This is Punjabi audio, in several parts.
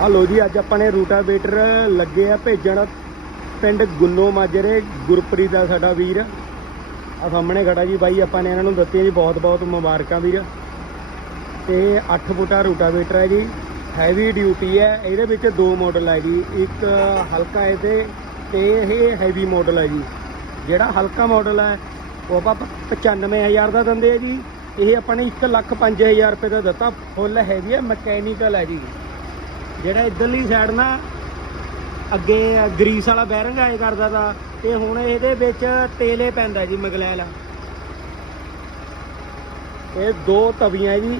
ਆ ਲੋ ਜੀ, ਅੱਜ ਆਪਾਂ ਨੇ ਰੂਟਾਵੇਟਰ ਲੱਗੇ ਆ ਭੇਜਣ। ਪਿੰਡ ਗੁੰਨੋ ਮਾਜਰੇ, ਗੁਰਪ੍ਰੀਤ ਦਾ ਸਾਡਾ ਵੀਰ। ਆ ਸਾਹਮਣੇ ਖੜਾ ਜੀ ਬਾਈ, ਆਪਾਂ ਨੇ ਇਹਨਾਂ ਨੂੰ ਦਿੱਤੀਆਂ ਜੀ ਬਹੁਤ ਬਹੁਤ ਮੁਬਾਰਕਾਂ ਵੀਰ। ਤੇ 8 ਫੁੱਟਾ ਰੂਟਾਵੇਟਰ ਹੈ ਜੀ। ਹੈਵੀ ਡਿਊਟੀ ਹੈ। ਇਹਦੇ ਵਿੱਚ ਦੋ ਮਾਡਲ ਹੈ ਜੀ। ਇੱਕ ਹਲਕਾ ਹੈ ਤੇ ਤੇ ਇਹ ਹੈਵੀ ਮਾਡਲ ਹੈ ਜੀ। ਜਿਹੜਾ ਹਲਕਾ ਮਾਡਲ ਹੈ, ਉਹ ਆਪਾਂ 95000 ਦਾ ਦਿੰਦੇ ਆ ਜੀ। ਇਹ ਆਪਾਂ ਨੇ 1 ਲੱਖ 5000 ਰੁਪਏ ਦਾ ਦਿੱਤਾ। ਫੁੱਲ ਹੈਵੀ ਹੈ ਮਕੈਨੀਕਲ ਹੈ ਜੀ। ਜਿਹੜਾ ਇਧਰਲੀ ਸਾਈਡ ਨਾ ਅੱਗੇ ਗਰੀਸ ਵਾਲਾ ਬੈਰਿੰਗ ਆਏ ਕਰਦਾ ਤਾ, ਤੇ ਹੁਣ ਇਹਦੇ ਵਿੱਚ ਤੇਲੇ ਪੈਂਦਾ ਜੀ ਮਗਲੈਲ। ਇਹ ਦੋ ਤਵੀਆਂ ਜੀ।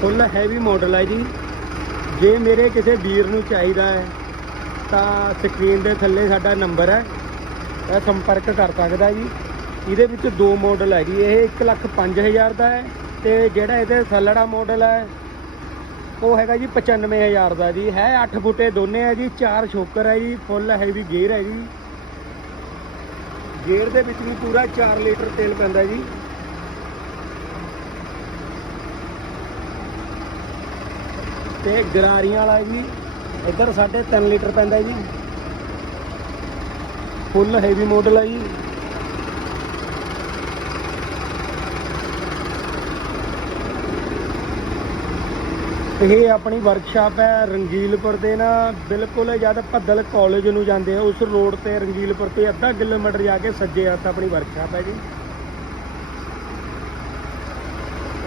ਫੁੱਲ ਹੈਵੀ ਮਾਡਲ ਹੈ ਜੀ। ਜੇ ਮੇਰੇ ਕਿਸੇ ਵੀਰ ਨੂੰ ਚਾਹੀਦਾ ਹੈ, ਤਾਂ ਸਕਰੀਨ ਦੇ ਥੱਲੇ ਸਾਡਾ ਨੰਬਰ ਹੈ। ਇਹ ਸੰਪਰਕ ਕਰ ਸਕਦਾ ਜੀ। ਇਹਦੇ ਵਿੱਚ ਦੋ ਮਾਡਲ ਹੈ ਜੀ। ਇਹ 1 ਲੱਖ 5000 ਦਾ ਹੈ। ਤੇ ਜਿਹੜਾ ਇਹਦੇ ਥੱਲੜਾ ਮਾਡਲ ਹੈ ਉਹ ਹੈਗਾ ਜੀ 95000 ਦਾ ਜੀ। ਹੈ 8 ਫੁੱਟੇ ਦੋਨੇ ਹੈ ਜੀ, ਚਾਰ ਸ਼ੋਕਰ ਹੈ ਜੀ, ਫੁੱਲ ਹੈਵੀ ਗੇਅਰ ਹੈ ਜੀ। ਗੇਅਰ ਦੇ ਵਿੱਚ ਵੀ ਪੂਰਾ 4 ਲੀਟਰ ਤੇਲ ਪੈਂਦਾ ਜੀ। ਤੇ ਗਰਾਰੀਆਂ ਵਾਲਾ ਜੀ, ਇੱਧਰ ਸਾਡੇ 3 ਲੀਟਰ ਪੈਂਦਾ ਜੀ। ਫੁੱਲ ਹੈਵੀ ਮਾਡਲ ਹੈ ਜੀ। ਇਹ ਆਪਣੀ ਵਰਕਸ਼ਾਪ ਹੈ ਰੰਗੀਲਪੁਰ ਦੇ ਨਾ ਬਿਲਕੁਲ ਜਦ ਭੱਦਲ ਕਾਲਜ ਨੂੰ ਜਾਂਦੇ ਆ ਉਸ ਰੋਡ ਤੇ ਰੰਗੀਲਪੁਰ ਤੇ ਅੱਧਾ ਕਿਲੋਮੀਟਰ ਜਾ ਕੇ ਸੱਜੇ ਹੱਥ ਆਪਣੀ ਵਰਕਸ਼ਾਪ ਹੈ ਜੀ।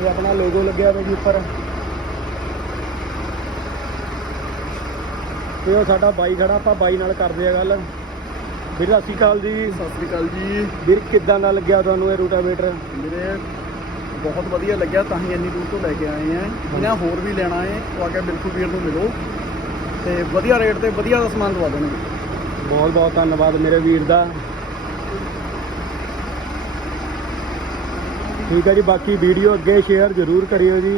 ਇਹ ਆਪਣਾ ਲੋਗੋ ਲੱਗਿਆ ਹੋਇਆ ਜੀ ਉੱਪਰ। ਤੇ ਉਹ ਸਾਡਾ ਬਾਈ ਖੜਾ ਆਪਾਂ ਬਾਈ ਨਾਲ ਕਰਦੇ ਆ ਗੱਲ। ਵੀਰ ਸਤਿ ਸ਼੍ਰੀ ਅਕਾਲ ਜੀ। ਸਤਿ ਸ੍ਰੀ ਅਕਾਲ ਜੀ। ਵੀਰ ਕਿੱਦਾਂ ਦਾ ਲੱਗਿਆ ਤੁਹਾਨੂੰ ਇਹ ਰੂਟਾਵੇਟਰ? ਮੇਰੇ ਬਹੁਤ ਵਧੀਆ ਲੱਗਿਆ, ਤਾਂ ਹੀ ਇੰਨੀ ਦੂਰ ਤੋਂ ਲੈ ਕੇ ਆਏ ਆ। ਇਹਨਾਂ ਹੋਰ ਵੀ ਲੈਣਾ ਹੈ, ਉਹ ਆ ਕੇ ਬਿਲਕੁਲ ਵੀਰ ਨੂੰ ਮਿਲੋ। ਤੇ ਵਧੀਆ ਰੇਟ ਤੇ ਵਧੀਆ ਦਾ ਸਮਾਨ ਦਵਾ ਦੇਣਗੇ। ਬਹੁਤ ਬਹੁਤ ਧੰਨਵਾਦ ਮੇਰੇ ਵੀਰ ਦਾ। ਠੀਕ ਹੈ ਜੀ, ਬਾਕੀ ਵੀਡੀਓ ਅੱਗੇ ਸ਼ੇਅਰ ਜ਼ਰੂਰ ਕਰਿਓ ਜੀ।